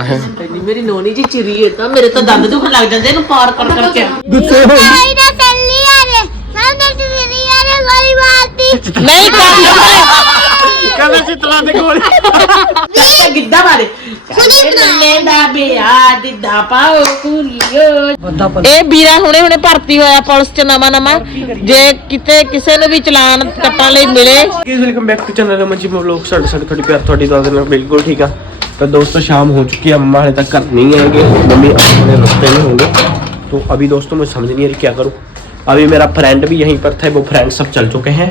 ਮੇਰੀ ਨੋਨੀ ਜੀ ਚਿਰੀ ਹੈ ਤਾਂ ਮੇਰੇ ਤਾਂ ਦੰਦ ਦੁਖਣ ਲੱਗ ਜਾਂਦੇ ਇਹਨੂੰ ਪਾਰ ਕਰ ਕਰਕੇ ਗੁੱਸੇ ਹੋਈ Ayda telli yare. Sen de telli yare gari vardı. ਨਹੀਂ ਕਰ ਕਹਿੰਦਾ ਸੀ ਤਲਾ ਦੇ ਕੋਲ ਚੱਲ ਗਿੱਧਾ ਮਾਰੇ ਨੰਨੇ ਦਾ ਬਿਆ ਦਿੱਦਾ ਪਾਓ ਕੁਲੀਓ ਇਹ ਵੀਰਾ ਹੁਣੇ ਹੁਣੇ ਭਰਤੀ ਹੋਇਆ ਪੁਲਿਸ ਚ ਨਵਾਂ ਨਵਾਂ। ਜੇ ਕਿਤੇ ਕਿਸੇ ਨੂੰ ਵੀ ਚਲਾਨ ਕੱਟਣ ਲਈ ਮਿਲੇ। Guys welcome back to channel Amanji vlog ਸਾਡੇ ਸਾਡੇ ਤੁਹਾਡੀ ਪਿਆਰ ਤੁਹਾਡੀ ਦਾਦ ਨਾਲ ਬਿਲਕੁਲ ਠੀਕ ਆ। तो दोस्तों, शाम हो चुकी है। अम्मा हमारे तक कर नहीं आएँगे। मम्मी अपने रस्ते में होंगे। तो अभी दोस्तों, मुझे समझ नहीं आ रही क्या करूँ। अभी मेरा फ्रेंड भी यहीं पर था, वो फ्रेंड सब चल चुके हैं।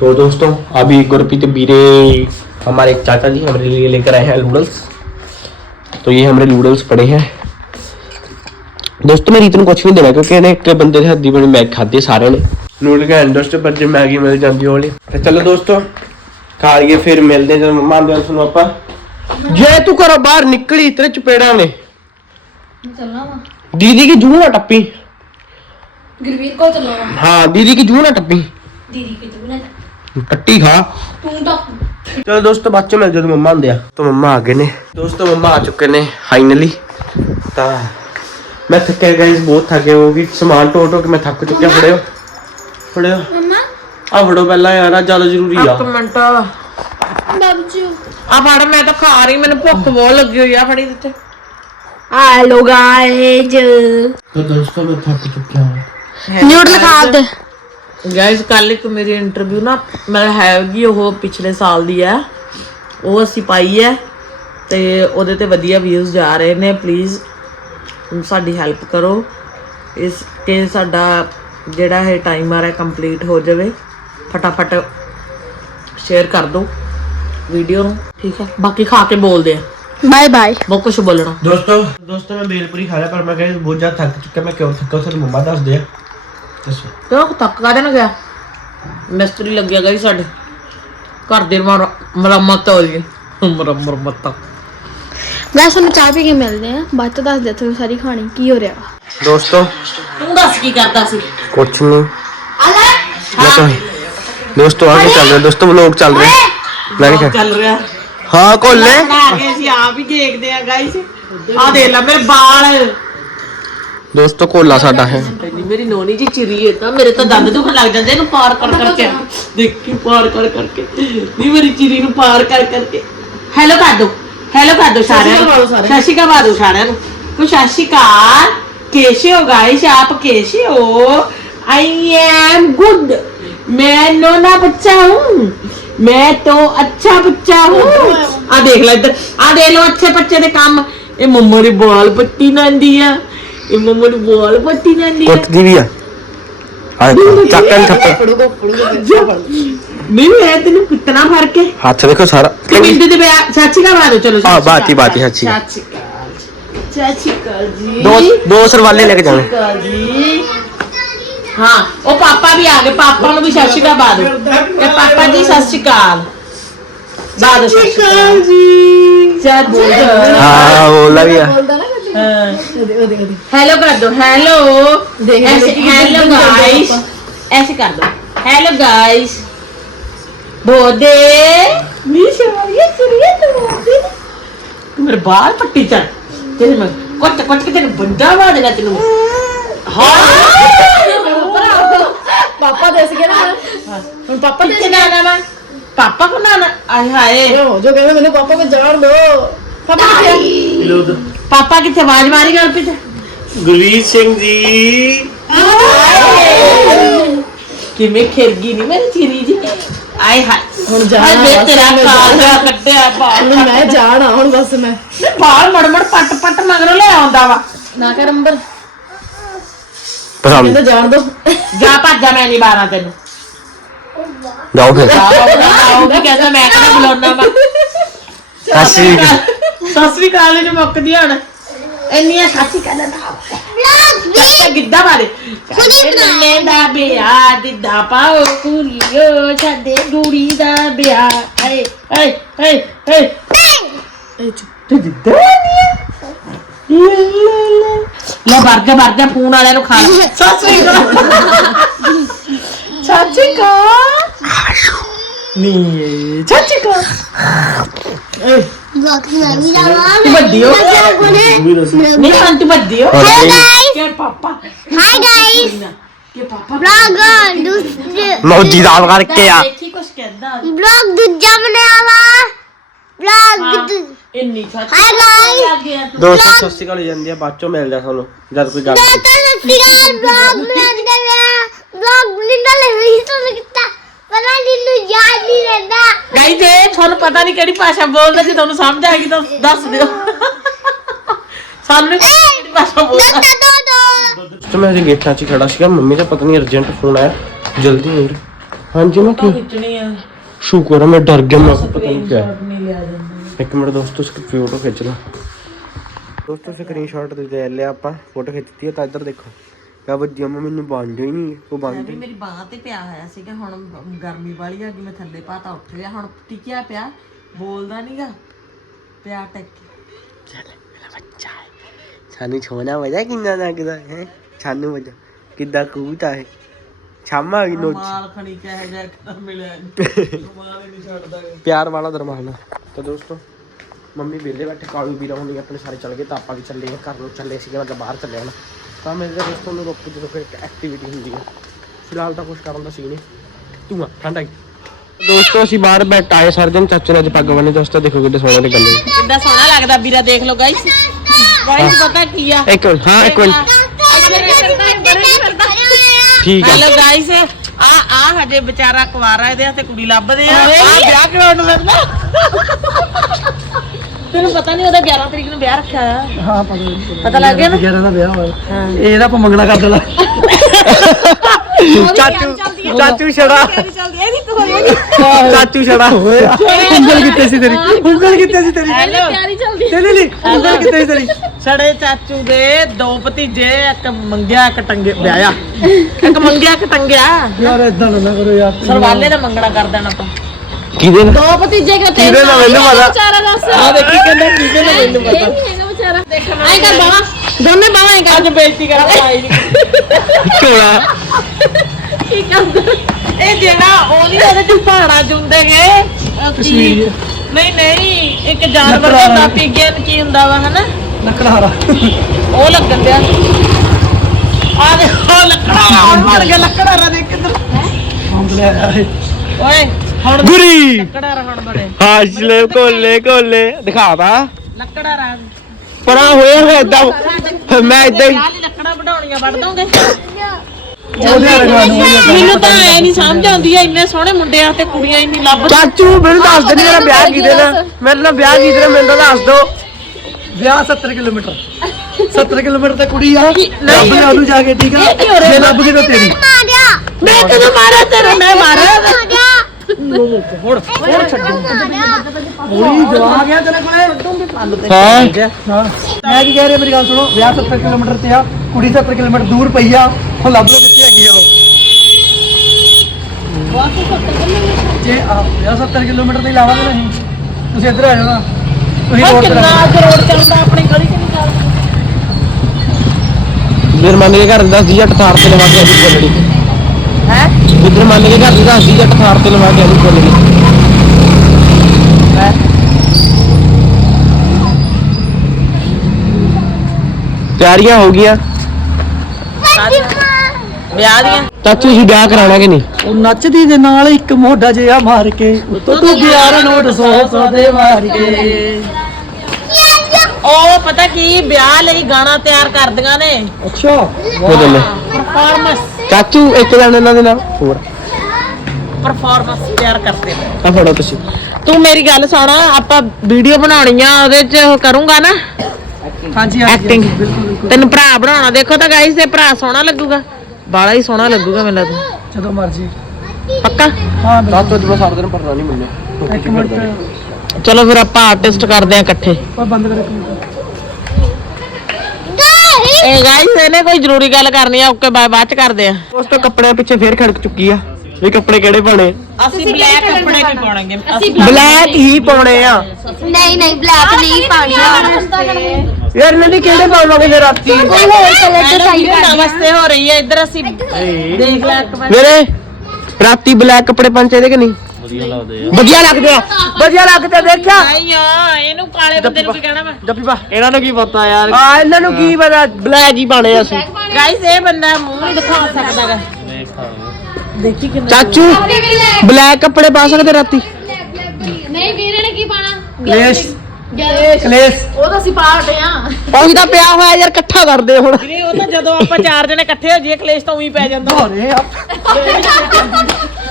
तो दोस्तों, अभी गुरप्रीत बीरे, हमारे एक चाचा जी हमारे लिए लेकर आए हैं नूडल्स तो ये हमारे नूडल्स पड़े हैं। दोस्तों, मैं रीतन कुछ नहीं देना, क्योंकि इन्हें एक बंदे ने हद्दी बड़ी मैग खाती सारे ने। नूडल का इंडस्ट पर जो मैगी मिल जाती है तो चलो दोस्तों खा लिए फिर मिलते हैं। जब मान आंदे सुनो आप। ਜੇ ਤੂੰ ਘਰੋਂ ਬਾਹਰ ਨਿਕਲੀ ਤੇਰੇ ਚਪੇੜਾਂ ਨੇ। ਚੱਲਣਾ ਵਾ। ਦੀਦੀ ਕੀ ਜੂਹ ਨਾ ਟੱਪੀ? ਗੁਰਵੀਰ ਕੋਲ ਚੱਲਣਾ ਹਾਂ ਦੀਦੀ ਕੀ ਜੂਹ ਨਾ ਟੱਪੀ? ਦੀਦੀ ਕਿਤੇ ਖਾ। ਤੂੰ ਤਾਂ ਚਲੋ ਦੋਸਤੋ ਬਾਅਦ ਚ ਮਿਲ ਜਦੋਂ ਮੰਮਾ ਹੁੰਦੇ ਆ। ਤਾਂ ਮੰਮਾ ਆ ਗਏ ਨੇ। ਦੋਸਤੋ ਮੰਮਾ ਆ ਚੁੱਕੇ ਨੇ ਫਾਈਨਲੀ ਤਾਂ ਮੈਂ ਥੱਕਿਆ ਗਾਇਸ ਬਹੁਤ ਥੱਕੇ ਹੋ ਗਈ ਸਮਾਨ ਟੋ ਟੋ ਕੇ ਮੈਂ ਥੱਕ ਚੁੱਕਿਆ। ਫੜਿਓ। ਫੜਿਓ। ਮੰਮਾ? ਆ ਫੜੋ ਪਹਿਲਾਂ ਯਾਰ ਆ ਜ਼ਿਆਦਾ ਜ਼ਰੂਰੀ ਆ। ਇੱਕ ਮਿੰਟ। ਬਾਬਜੂ ਆ ਫੜ ਮੈਂ ਤਾਂ ਖਾ ਰਹੀ ਮੈਨੂੰ ਭੁੱਖ ਬਹੁਤ ਲੱਗੀ ਹੋਈ ਆ ਫੜੀ ਦਿੱਤੇ। Hello guys. ਤਾਂ ਦੋਸਤੋ ਮੈਂ ਥੱਕ ਚੁੱਕਿਆ ਹਾਂ। Noodle ਖਾ ਦੇ। ਗਾਇਸ ਕੱਲ ਇੱਕ ਮੇਰੀ ਇੰਟਰਵਿਊ ਨਾ ਮੈਂ ਹੈਗੀ ਉਹ ਪਿਛਲੇ ਸਾਲ ਦੀ ਹੈ ਉਹ ਅਸੀਂ ਪਾਈ ਹੈ ਤੇ ਉਹਦੇ ਤੇ ਵਧੀਆ ਵਿਊਜ਼ ਜਾ ਰਹੇ ਨੇ ਪਲੀਜ਼ ਸਾਡੀ ਹੈਲਪ ਕਰੋ। ਇਸ ਕਿ ਸਾਡਾ ਜਿਹੜਾ ਇਹ ਟਾਈਮਰ ਹੈ ਕੰਪਲੀਟ ਹੋ ਜਾਵੇ ਫਟਾਫਟ ਸ਼ੇਅਰ ਕਰ ਦਿਓ। ਵੀਡੀਓ ਨੂੰ ਠੀਕ ਹੈ ਬਾਕੀ ਖਾ ਕੇ ਬੋਲਦੇ ਆ Bye. bye. ਬਹੁਤ ਕੁਝ ਬੋਲਣਾ ਦੋਸਤੋ ਦੋਸਤੋ ਮੈਂ ਬੇਲਪੁਰੀ ਖਾ ਲਿਆ ਪਰ ਮੈਂ ਗਾਇਸ ਬਹੁਤ ਜ਼ਿਆਦਾ ਥੱਕ ਚੁੱਕਿਆ ਮੈਂ ਕਿਉਂ ਥੱਕਾ ਤੁਹਾਨੂੰ ਮੰਮਾ ਦੱਸਦੇ ਆ ਦੱਸੋ ਕਿਉਂ ਤੱਕ ਕਾਹਦੇ ਨਾ ਗਿਆ ਮਿਸਤਰੀ ਲੱਗਿਆ ਗਈ ਸਾਡੇ ਘਰ ਦੇ ਮਰ- ਮੁਰੰਮਤ ਹੋ ਰਹੀ ਹੈ ਮੁਰੰਮ- ਮੁਰੰਮਤ ਗਾਇਸ ਸਾਨੂੰ ਚਾਹ ਪੀ ਕੇ ਮਿਲਦੇ ਆ ਬਾਅਦ ਚ ਦੱਸ ਦੇ ਤੁਹਾਨੂੰ ਸਾਰੀ ਖਾਣੀ ਕੀ ਹੋ ਰਿਹਾ ਵਾ ਦੋਸਤੋ ਤੂੰ ਦੱਸ ਕੀ ਕਰਦਾ ਸੀ ਕੁਛ ਨਹੀਂ ਮੈਂ ਤਾਂ ਦੋਸਤੋ ਆਗੇ ਚੱਲ ਰਿਹਾ ਦੋਸਤੋ ਵਲੋਗ ਚੱਲ ਰਿਹਾ ਮੈਂ ਨਹੀਂ ਚੱਲ ਰਿਹਾ। ਹਾਂ ਕੋਲੇ। ਬਣਾ ਕੇ ਲੈ ਦੋਸਤੋ ਕੋਲਾ ਸਾਡਾ ਹੈ। ਮੇਰੀ ਨੋਨੀ ਜੀ ਚਿਰੀਏ ਤਾਂ। ਮੇਰੇ ਤਾਂ ਦੰਦ ਦੁਖਣ ਲੱਗ ਜਾਂਦੇ ਇਹਨੂੰ ਪਾਰ ਕਰ ਕਰਕੇ। ਦੇਖੀ ਪਾਰ ਕਰ ਕਰਕੇ। ਨਹੀਂ ਮੇਰੀ ਚਿਰੀ ਨੂੰ ਪਾਰ ਕਰ ਕਰਕੇ। ਹੈਲੋ ਕਰ ਦੋ ਹੈਲੋ ਕਰ ਦੋ ਸਾਰਿਆਂ ਨੂੰ। ਸਤਿ ਸ਼੍ਰੀ ਅਕਾਲ ਬਾਦੋ ਸਾਰਿਆਂ ਨੂੰ। ਕੋ ਸਤਿ ਸ਼੍ਰੀ ਅਕਾਲ। ਕੈਸੇ ਹੋ ਆਪ ਕੈਸੇ ਹੋ? ਆਈ ਐਮ ਗੁੱਡ ਮੈਂ ਨੋਨਾ ਬੱਚਾ ਹੂੰ। ਮੈਂ ਤੋਂ ਅੱਛਾ ਬੱਚਾ ਹੂੰ। ਆ ਦੇਖ ਲੈ ਇੱਧਰ। ਆ ਦੇਖ ਲਓ ਅੱਛੇ ਬੱਚੇ ਦੇ ਕੰਮ। ਇਹ ਮੰਮਾ ਦੀ ਬਾਲ ਪੱਟੀ ਨਾਂਦੀ ਆ। ਇਹ ਮੰਮਾ ਦੀ ਬਾਲ ਪੱਟੀ ਨਾਂਦੀ ਆ। ਕੁੱਟਦੀ ਵੀ ਆ। ਹਾਂ ਚੱਕਣ ਥੱਪੜ ਫੜੂਗਾ ਫੜੂਗਾ ਮੈਨੂੰ ਇਹ ਤੈਨੂੰ ਫ਼ਰਕ ਹੈ। ਹੱਥ ਵੇਖੋ ਸਾਰਾ। ਤੇ ਬਿੰਦੀ ਦੇ ਚਾਚੀ ਦਾ ਬਾਦੋ ਚਲੋ ਹਾਂ ਬਾਤੀ ਬਾਤੀ ਚਾਚੀ ਚਾਚੀ ਕਾਲ ਜੀ। ਦੋ ਦੋ ਸਰਵਾਲੇ ਲੈ ਕੇ ਜਾਣਾ। ਚਾਚੀ ਕਾਲ ਜੀ। ਹਾਂ ਉਹ ਪਾਪਾ ਵੀ ਆ ਗਏ ਪਾਪਾ ਨੂੰ ਵੀ ਸਤਿ ਸ਼੍ਰੀ ਅਕਾਲ ਬਾਦੋ ਇਹ ਪਾਪਾ ਜੀ ਸਤਿ ਸ਼੍ਰੀ ਅਕਾਲ। ਬਾਦੋ ਸਤਿ ਜੀ। ਚਾਹ ਬੋਲ ਹਾਂ ਬੋਲਦਾ ਵੀ ਆ। ਹੈਲੋ ਕਰ ਦੋ ਹੈਲੋ ਹੈਲੋ ਗਾਇਸ ਐਸੇ ਕਰ ਦੋ। Hello guys ਬੋਦੇ। ਮੀਸ਼ਾ ਇਹ ਸੁਣੀਏ ਤੂੰ ਮੇਰੇ ਬਾਲ ਪੱਟੀ ਚੜ ਤੇਰੇ ਮੈਂ ਕੁੱਟ ਕੁੱਟ ਕੇ ਬੰਦਾ ਵਾ ਦੇਣਾ ਤੈਨੂੰ। ਹਾਂ। ਪਾਪਾ ਦੇ ਸੀਗੇ ਨਾ। ਹਾਂ, ਹੁਣ ਪਾਪਾ ਦੇ ਸੀਗੇ ਨਾ ਮੈਂ ਪਾਪਾ ਕੋ ਨਾ ਆਏ ਹਾਏ। ਹੋ ਜੋ ਕਹਿੰਦੇ ਮੈਨੂੰ ਪਾਪਾ ਕੋ ਜਾਣ ਦੋ। ਪਾਪਾ ਕਿੱਥੇ ਵਿਰੋਧ ਪਾਪਾ ਕਿੱਥੇ ਆਵਾਜ਼ ਮਾਰੀ ਗੱਲ ਪਿੱਛੇ। ਗੁਰਵੀਰ ਸਿੰਘ ਜੀ। ਕਿਵੇਂ ਖਿਰ ਗਈ ਨਹੀਂ ਮੇਰੀ ਚੀਰੀ ਜੀ? ਆਏ ਹਾਏ। ਹੁਣ ਜਾਣਾ ਹਾਏ ਬੇ, ਬਸ ਤੇਰਾ ਮੈਂ ਕਾਲ ਦਾ ਕੱਟਿਆ ਆ? ਬਾਲ ਹੁਣ ਮੈਂ ਜਾਣਾ ਹੁਣ ਬਸ ਮੈਂ। ਬਾਲ ਮੜਮੜ ਪੱਟ ਪੱਟ ਮਗਰੋਂ ਲੈ ਆਉਂਦਾ ਵਾ। ਨਾ ਕਰ ਪਸੰਦ। ਕਹਿੰਦਾ ਜਾਣ ਦੋ। ਜਾ ਭੱਜ ਜਾ ਮੈਂ ਨਹੀਂ ਬਾਰਾਂ ਤੈਨੂੰ। ਜਾਓ ਫਿਰ। ਉਹ ਵੀ ਕਹਿੰਦਾ ਮੈਂ ਕਿਹੜਾ ਬੁਲਾਉਣਾ ਵਾ। ਕਾਸੀ ਸਤਿ ਸ੍ਰੀ ਅਕਾਲ ਨੂੰ ਮੁੱਕਦੀ ਹੁਣ। ਇੰਨੀਆਂ ਸਾਚੀ ਕਹਿੰਦਾ ਨਾ ਚੱਲ ਗਿੱਧਾ ਮਾਰੇ। ਨੰਨੇ ਦਾ ਵਿਆਹ ਦਿੱਦਾ ਪਾਓ ਕੁੜੀਓ ਛੱਡੇ ਗੂੜੀ ਦਾ ਵਿਆਹ। ਏ ਏ ਏ ਏ ਤੂੰ ਦਿੱਤਾ ਨਹੀਂ ਲੈ ਵਰਗਾ ਵਰਗਾ ਫੋਨ ਵਾਲਿਆਂ ਨੂੰ ਖਾ ਲੈ। ਸਤਿ ਸ੍ਰੀ ਅਕਾਲ। ਨੀ ਚਾਚੀ ਕੋ ਨਹੀਂ ਜਾਣਾ ਵੱਡੀ ਹੋ ਨਹੀਂ ਹਾਂ ਤੂੰ ਵੱਡੀ ਹੋ ਕਿ ਪਾਪਾ ਹਾਈ ਗਾਇਸ ਕਿ ਪਾਪਾ ਵਲੌਗ ਦੂਸਰੇ ਮੌਜੀ ਦਾ ਕਰਕੇ ਆ। ਦੇਖੀ ਕੁਛ ਕਹਿੰਦਾ। ਵਲੌਗ ਦੂਜਾ ਬਣਾਇਆ ਵਾ। ਵਲੌਗ ਇੰਨੀ ਚਾਚੀ ਹਾਈ ਗਾਇਸ ਆ ਗਿਆ ਤੂੰ? ਦੋਸਤੋ ਸਤਿ ਸ਼੍ਰੀ ਅਕਾਲ ਜਾਂਦੀ ਆ ਬਾਅਦ ਚੋਂ ਮਿਲਦੇ ਆ ਤੁਹਾਨੂੰ ਜਦ ਕੋਈ ਗੱਲ ਦੋਸਤੋ ਸਸਿਕਾਰ ਵਲੌਗ ਬਣਾਉਂਦੇ ਵੇ ਵਲੌਗ ਲਿੰਦਾ ਲੈ ਰਹੀ ਤੋਂ ਕੀਤਾ ਪਤਾ ਲਿੰਨੂ ਯਾਦ ਨਹੀਂ ਰਹਿੰਦਾ। ਗਾਈ ਜੇ ਤੁਹਾਨੂੰ ਪਤਾ ਨਹੀਂ ਕਿਹੜੀ ਭਾਸ਼ਾ ਬੋਲਦਾ ਜੇ ਤੁਹਾਨੂੰ ਸਮਝ ਆਏਗੀ ਤਾਂ ਦੱਸ ਦਿਓ। ਸਾਨੂੰ ਨਹੀਂ ਪਤਾ ਕਿਹੜੀ ਭਾਸ਼ਾ ਬੋਲਦਾ? ਦੋ ਦੋ ਦੋ। ਤੇ ਮੈਂ ਅਜੇ ਗੇਟਾਂ 'ਚ ਹੀ ਖੜਾ ਸੀਗਾ ਮੰਮੀ ਦਾ ਪਤਾ ਨਹੀਂ ਅਰਜੈਂਟ ਫੋਨ ਆਇਆ। ਜਲਦੀ ਹਾਂਜੀ ਮੈਂ ਕੀ ਖਿੱਚਣੀ ਆ। ਸ਼ੁਕਰ ਹੈ ਮੈਂ ਡਰ ਗਿਆ ਮੈਂ ਕਿਹਾ ਪਤਾ ਨਹੀਂ ਕਿਆ। ਹੈ। ਨਹੀਂ ਲਿਆ ਜਾਂਦਾ। ਇੱਕ ਮਿੰਟ ਦੋਸਤੋ ਫੋਟੋ ਖਿੱਚ ਲਾ। ਦੋਸਤੋ ਸਕਰੀਨਸ਼ਾਟ ਤੇ ਲੈ ਲਿਆ ਆਪਾਂ ਫੋਟੋ ਖਿੱਚਤੀ ਹੈ ਤਾਂ ਇੱਧਰ ਦੇਖੋ। ਕਾ ਵੱਡੀ ਅੰਮਾ ਮੈਨੂੰ ਬੰਦ ਹੀ ਨਹੀਂ ਉਹ ਬੰਦ ਮੇਰੀ ਬਾਹ ਤੇ ਪਿਆ ਹੋਇਆ ਸੀਗਾ ਹੁਣ ਗਰਮੀ ਵਾਲੀ ਆ ਕਿ ਮੈਂ ਥੱਲੇ ਪਾਤਾ ਉੱਠ ਗਿਆ ਹੁਣ ਟਿਕਿਆ ਪਿਆ ਬੋਲਦਾ ਨਹੀਂਗਾ ਪਿਆ ਟੱਕ ਸਾਨੂੰ ਛੋਣਾ ਵਜਾ ਕਿੰਨਾ ਲੱਗਦਾ ਹੈ? ਸਾਨੂੰ ਵਜਾ ਕਿੱਦਾਂ ਕੂਤਾ ਹੈ ਛਾਮਾ ਵੀ ਨੋਚ ਮਾਲ ਖਣੀ ਕਹਿ ਜਾ ਕਰ ਮਿਲਿਆ ਮਾਲ ਨਹੀਂ ਛੱਡਦਾ ਪਿਆਰ ਵਾਲਾ ਦਰਮਾਨਾ ਤਾਂ ਦੋਸਤੋ ਮੰਮੀ ਵਿਹਲੇ ਬੈਠੇ ਕਾਲੂ ਵੀ ਰਹੋਣੀ ਆਪਣੇ ਸਾਰੇ ਚੱਲ ਗਏ ਤਾਂ ਆਪਾਂ ਵੀ ਚੱਲੇ ਆ ਘਰ ਨੂੰ ਚੱਲੇ ਸੀਗੇ ਮਤਲਬ ਬਾਹਰ ਚੱਲੇ ਹਨ ਤਾਂ ਮੇਰੇ ਦੇ ਦੋਸਤੋ ਨੂੰ ਰੋਕ ਜਦੋਂ ਕੋਈ ਐਕਟੀਵਿਟੀ ਹੁੰਦੀ ਹੈ ਫਿਲਹਾਲ ਤਾਂ ਕੁਝ ਕਰਨ ਦਾ ਸੀ ਨਹੀਂ। ਤੂੰ ਆ ਠੰਡਾ ਦੋਸਤੋ ਅਸੀਂ ਬਾਹਰ ਬੈਠ ਆਏ ਸਾਰੇ ਦਿਨ ਚਾਚੇ ਨੇ ਅੱਜ ਪੱਗ ਬੰਨੀ ਦੋਸਤੋ ਦੇਖੋ ਕਿੱਡੇ ਸੋਹਣੇ ਦੇ ਗੱਲੇ ਸੋਹਣਾ ਲੱਗਦਾ ਵੀਰਾ ਦੇਖ ਲਓ ਗਾਇਸ ਗਾਇਸ ਪਤਾ ਕੀ ਆ? ਇੱਕ ਮਿੰਟ ਹਾਂ ਇੱਕ ਮਿੰਟ। ਠੀਕ ਹੈ ਹੈਲੋ ਗਾਇਸ ਆ ਆ ਹਜੇ ਵਿਚਾਰਾ ਕੁਆਰਾ ਇਹਦੇ ਹੱਥੇ ਕੁੜੀ ਲੱਭਦੇ ਆ। ਆ ਵਿਆਹ ਕਰਾਉਣ ਨੂੰ ਫਿਰਦਾ ਤੈਨੂੰ ਪਤਾ ਨਹੀਂ ਉਹਦਾ 11 ਤਰੀਕ ਨੂੰ ਵਿਆਹ ਰੱਖਿਆ ਆ ਹਾਂ ਪਤਾ ਲੱਗ ਗਿਆ ਨਾ? 11 ਦਾ ਵਿਆਹ ਹੋਇਆ। ਇਹਦਾ ਆਪਾਂ ਮੰਗਣਾ ਕਰ ਦੇਣਾ। ਚਾਚੂ ਚਾਚੂ ਛੜਾ। ਚੱਲਦੀ ਇਹਦੀ ਤੂੰ ਹੋਈ ਚਾਚੂ ਛੜਾ। ਹੋਇਆ ਉਂਗਲ ਕਿੱਥੇ ਸੀ ਤੇਰੀ? ਉਂਗਲ ਕਿੱਥੇ ਸੀ ਤੇਰੀ? ਨਹੀਂ ਉਂਗਲ ਕਿੱਥੇ ਸੀ ਤੇਰੀ? ਛੜੇ ਚਾਚੂ ਦੇ ਦੋ ਭਤੀਜੇ ਇੱਕ ਮੰਗਿਆ ਇੱਕ ਟੰਗੇ ਵਿਆਹਿਆ। ਇੱਕ ਮੰਗਿਆ ਇੱਕ ਟੰਗਿਆ। ਯਾਰ ਇਦਾਂ ਨਾ ਕਰੋ ਯਾਰ। ਸਰਵਾਲੇ ਨੇ ਮੰਗਣਾ ਕਰ ਦੇਣਾ ਆਪਾਂ ਕਿਹਦੇ ਨਾਲ ਦੋ ਭਤੀਜੇ ਕਿ ਕਿਹਦੇ ਨਾਲ ਮੈਨੂੰ ਪਤਾ? ਵਿਚਾਰਾ ਦੱਸ। ਆ ਦੇਖੀ ਕਹਿੰਦਾ ਕਿਹਦੇ ਨਾਲ ਮੈਨੂੰ ਪਤਾ। ਨਹੀਂ ਹੈਗਾ ਵਿਚਾਰਾ। ਆਈ ਕਰ ਬਾਵਾ। ਦੋਨੇ ਬਾਵਾ ਆਈ ਅੱਜ ਬੇਇੱਜ਼ਤੀ ਕਰਾ ਆਈ ਨਹੀਂ ਕਿਹੜਾ ਕੀ ਕਰਦਾ? ਇਹ ਜਿਹੜਾ ਉਹ ਨਹੀਂ ਉਹਦੇ ਚ ਪਹਾੜਾ ਜੁੰਦੇਗੇ ਕਸ਼ਮੀਰੀ। ਨਹੀਂ ਨਹੀਂ ਇੱਕ ਜਾਨਵਰ ਦਾ ਹੁੰਦਾ ਪਿਗਨ ਕੀ ਹੁੰਦਾ ਵਾ ਹਨਾ? ਲੱਕੜਹਾਰਾ ਉਹ ਲੱਗਣ ਦਿਆ। ਆ ਦੇ ਉਹ ਲੱਕੜਾ ਹੁਣ ਮਰ ਗਿਆ ਲੱਕੜਾ ਰਾ ਦੇ ਕਿੱਧਰ। ਲਿਆ ਹੈ ਓਏ ਹੁਣ ਗੁਰੀ। ਲੱਕੜਾ ਰਾ ਹੁਣ ਬੜੇ। ਹਾਸਲੇ ਕੋਲੇ ਕੋਲੇ ਦਿਖਾਵਾ ਲੱਕੜਾ ਰਾ ਪਰਾਂ ਹੋਇਆ ਹੋਇਆ ਏਦਾਂ। ਮੈਂ ਏਦਾਂ ਹੀ ਲੱਕੜਾ ਵਢਾਉਣੀਆਂ ਵੜ ਦੋਗੇ? ਨੂੰ ਮੈਨੂੰ ਤਾਂ ਐ ਨਹੀਂ ਸਮਝ ਆਉਂਦੀ ਐ ਇੰਨੇ ਸੋਹਣੇ ਮੁੰਡੇ ਆ ਤੇ ਕੁੜੀਆਂ ਇੰਨੀ ਲੱਭ ਚਾਚੂ ਮੈਨੂੰ ਦੱਸ ਦੇ ਮੇਰਾ ਵਿਆਹ ਕਿਹਦੇ ਨਾਲ ਮੇਰੇ ਨਾਲ ਵਿਆਹ ਕਿਹਦੇ ਨਾਲ ਮੈਨੂੰ ਤਾਂ ਦੱਸ ਦੋ। ਵਿਆਹ 70 ਕਿਲੋਮੀਟਰ। 70 ਕਿਲੋਮੀਟਰ ਤੇ ਕੁੜੀ ਆ ਲੱਭ ਲਿਆ ਉਹਨੂੰ ਜਾ ਕੇ ਠੀਕ ਆ ਜੇ ਲੱਭ ਗਈ ਤਾਂ ਤੇਰੀ। ਮੈਂ ਕਦੋਂ ਮਾਰਿਆ ਤੇਰੇ ਮੈਂ ਮਾਰਿਆ। ਮਾਰਿਆ ਹੁਣ ਹੁਣ ਛੱਡੂ ਕੁੜੀ ਜਵਾ ਗਿਆ ਤੇਰੇ ਕੋਲੇ ਹਾਂ ਹਾਂ ਮੈਂ ਕੀ ਕਹਿ ਰਿਹਾ ਮੇਰੀ ਗੱਲ ਸੁਣੋ ਵਿਆਹ 70 ਕਿਲੋਮੀਟਰ ਤੇ ਆ ਕੁੜੀ 70 ਕਿਲੋਮੀਟਰ ਦੂਰ ਪਈ ਆ ਹੁਣ ਲੱਭ ਲਓ ਕਿੱਥੇ ਹੈਗੀ ਆ ਉਹ ਜੇ ਆ ਵਿਆਹ 70 ਕਿਲੋਮੀਟਰ ਤੇ ਲਾਵਾਂਗੇ ਨਾ ਤੁਸੀਂ ਇੱਧਰ ਆ ਜਾਣਾ ਤੁਸੀਂ ਰੋਡ ਤੇ ਕਿੰਨਾ ਰੋਡ ਚੱਲਦਾ ਆਪਣੀ ਗਲੀ ਚ ਨਹੀਂ ਚੱਲਦਾ ਫਿਰ ਮੰਨ ਘਰ ਦੱਸ ਦੀ ਜੱਟ ਤੇ ਲਵਾ ਕੇ ਆਦੀ ਬੋਲਣੀ ਮੰਨ ਕੇ ਘਰ ਦੀ ਦੱਸ ਦੀ ਜੱਟ ਥਾਰ ਤੇ ਲਵਾ ਕੇ ਆਦੀ ਬੋਲਣੀ ਤਿਆਰੀਆਂ ਹੋ ਗਈਆਂ। ਵਿਆਹ ਦੀਆਂ? ਚਾਚੂ ਜੀ ਵਿਆਹ ਕਰਾਣਾ ਕਿ ਨਹੀਂ? ਉਹ ਨੱਚਦੀ ਦੇ ਨਾਲ ਇੱਕ ਮੋਢਾ ਜਿਹਾ ਮਾਰ ਕੇ ਉੱਤੋਂ ਤੂੰ ਪਿਆਰ ਨੋਟ ਸੌ ਸੌ ਦੇ ਮਾਰ ਕੇ। ਉਹ ਪਤਾ ਕੀ ਵਿਆਹ ਲਈ ਗਾਣਾ ਤਿਆਰ ਕਰਦੀਆਂ ਨੇ। ਅੱਛਾ। ਹੋ ਚੱਲੇ ਪਰਫਾਰਮੈਂਸ ਚਾਚੂ ਇੱਕ ਜਣ ਇਹਨਾਂ ਦੇ ਨਾਲ ਹੋਰ। ਪਰਫਾਰਮੈਂਸ ਤਿਆਰ ਕਰਦੇ ਨੇ। ਆ ਫੜੋ ਤੁਸੀਂ। ਤੂੰ ਮੇਰੀ ਗੱਲ ਸੁਣ ਆਪਾਂ ਵੀਡੀਓ ਬਣਾਉਣੀ ਆ ਉਹਦੇ ਚ ਉਹ ਕਰੂੰਗਾ ਨਾ? ਹਾਂਜੀ ਐਕਟਿੰਗ ਤੈਨੂੰ ਭਰਾ ਬਣਾਉਣਾ ਦੇਖੋ ਤਾਂ ਗਾਇਸ ਤੇ ਭਰਾ ਸੋਹਣਾ ਲੱਗੂਗਾ। ਬਾਲਾ ਹੀ ਸੋਹਣਾ ਲੱਗੂਗਾ ਮੈਨੂੰ ਲੱਗਦਾ। ਜਦੋਂ ਮਰਜ਼ੀ। ਪੱਕਾ? ਹਾਂ ਤੋਂ ਜਿਵੇਂ ਸਾਰਾ ਦਿਨ ਪੜਨਾ ਨਹੀਂ ਮਿਲਨੇ ਇੱਕ ਮਿੰਟ। ਚਲੋ ਫਿਰ ਆਪਾਂ ਆਰਟਿਸਟ ਕਰਦੇ ਆ ਇਕੱਠੇ। ਪਰ ਬੰਦ ਕਰ ਇੱਕ ਮਿੰਟ। ਇਹ ਗਾਇਸ ਇਹਨੇ ਕੋਈ ਜ਼ਰੂਰੀ ਗੱਲ ਕਰਨੀ ਆ ਓਕੇ ਬਾਏ ਬਾਅਦ ਚ ਕਰਦੇ ਆ। ਉਸ ਤੋਂ ਕੱਪੜਿਆਂ ਪਿੱਛੇ ਫੇਰ ਖੜਕ ਚੁੱਕੀ ਆ। ਵੀ ਕੱਪੜੇ ਕਿਹੜੇ ਪਾਉਣੇ? ਅਸੀਂ ਬਲੈਕ ਕੱਪੜੇ ਨਹੀਂ ਪਾਉਣਗੇ। ਅਸੀਂ ਬਲੈਕ ਹੀ ਪਾਉਣੇ ਆ। ਨਹੀਂ ਨਹੀਂ ਬਲੈਕ ਨਹੀਂ ਪਾਣੀ ਯਾਰ ਇਹਨਾਂ ਦੇ ਕਿਹੜੇ ਪਾਵਾਂਗੇ ਫਿਰ ਰਾਤੀ? ਕੋਈ ਹੋਰ ਕਲਰ ਡਿਸਾਈਡ ਕਰ ਨਮਸਤੇ ਹੋ ਰਹੀ ਹੈ ਇੱਧਰ ਅਸੀਂ ਦੇਖ ਲੈ ਮੇਰੇ ਰਾਤੀ ਬਲੈਕ ਕੱਪੜੇ ਪਾਉਣੇ ਚਾਹੀਦੇ ਕਿ ਨਹੀਂ? ਵਧੀਆ ਲੱਗਦੇ ਆ। ਵਧੀਆ ਲੱਗਦੇ ਦੇਖਿਆ? ਨਹੀਂ ਆ ਇਹਨੂੰ ਕਾਲੇ ਬੰਦੇ ਨੂੰ ਕੀ ਕਹਿਣਾ ਮੈਂ ਜੱਪੀ ਬਾ ਇਹਨਾਂ ਨੂੰ ਕੀ ਪਤਾ ਯਾਰ? ਆ ਇਹਨਾਂ ਨੂੰ ਕੀ ਪਤਾ ਬਲੈਕ ਹੀ ਬਣੇ ਅਸੀਂ। ਗਾਇਸ ਇਹ ਬੰਦਾ ਮੂੰਹ ਨਹੀਂ ਦਿਖਾ ਸਕਦਾ ਗਾ। ਦੇਖੀ ਕਿੰਨਾ ਚਾਚੂ ਬਲੈਕ ਕੱਪੜੇ ਪਾ ਸਕਦੇ ਰਾਤੀ? ਨਹੀਂ ਵੀਰੇ ਨੇ ਕੀ ਪਾਣਾ? ਕਲੇਸ਼। ਕਲੇਸ਼। ਉਹ ਤਾਂ ਅਸੀਂ ਪਾਟੇ ਆ। ਉਹੀ ਤਾਂ ਪਿਆ ਹੋਇਆ ਯਾਰ ਇਕੱਠਾ ਕਰਦੇ ਹੁਣ। ਵੀਰੇ ਉਹ ਤਾਂ ਜਦੋਂ ਆਪਾਂ ਚਾਰ ਜਣੇ ਇਕੱਠੇ ਹੋ ਜਾਈਏ ਕਲੇਸ਼ ਤਾਂ ਉਹੀ ਪੈ ਜਾਂਦਾ। ਹੋਰੇ